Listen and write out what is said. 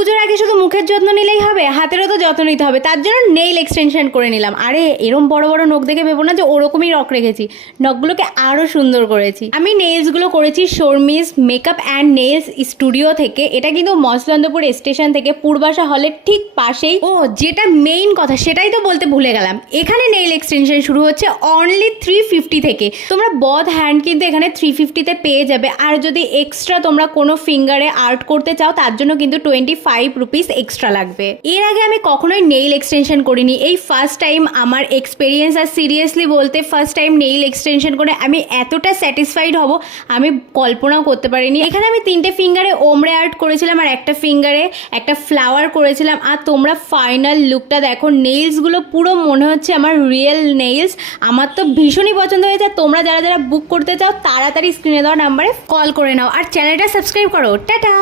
পুজোর আগে শুধু মুখের যত্ন নিলেই হবে, হাতেরও তো যত্ন নিতে হবে। তার জন্য নেইল এক্সটেনশন করে নিলাম। আরে, এরম বড় বড় নখ দেখে ভেবো না যে ওরকমই রক রেখেছি। নখগুলোকে আরও সুন্দর করেছি। আমি নেইলসগুলো করেছি Sharmi's makeup and nails studio থেকে। এটা কিন্তু মসলন্দপুর স্টেশন থেকে পূর্বাশা হলের ঠিক পাশেই। ও, যেটা মেইন কথা, সেটাই তো বলতে ভুলে গেলাম। এখানে নেইল এক্সটেনশন শুরু হচ্ছে অনলি থ্রি ফিফটি থেকে। তোমরা বদ হ্যান্ড কিন্তু এখানে থ্রি ফিফটিতে পেয়ে যাবে। আর যদি এক্সট্রা তোমরা কোনো ফিঙ্গারে আর্ট করতে চাও, তার জন্য কিন্তু টোয়েন্টি ফাইভ রুপিস এক্সট্রা লাগবে। এর আগে আমি কখনোই নেইল এক্সটেনশন করিনি। এই ফার্স্ট টাইম আমার এক্সপিরিয়েন্স আর সিরিয়াসলি বলতে ফার্স্ট টাইম নেইল এক্সটেনশন করে আমি এতটা স্যাটিসফাইড হব, আমি কল্পনাও করতে পারিনি। এখানে আমি তিনটে ফিঙ্গারে ওমরে আর্ট করেছিলাম আর একটা ফিঙ্গারে একটা ফ্লাওয়ার করেছিলাম। আর তোমরা ফাইনাল লুকটা দেখো নেইলসগুলো পুরো মনে হচ্ছে আমার রিয়েল নেইলস আমার তো ভীষণই পছন্দ হয়েছে। তোমরা যারা যারা বুক করতে চাও, তাড়াতাড়ি স্ক্রিনে দেওয়া নাম্বারে কল করে নাও। আর চ্যানেলটা সাবস্ক্রাইব করো। টাটা!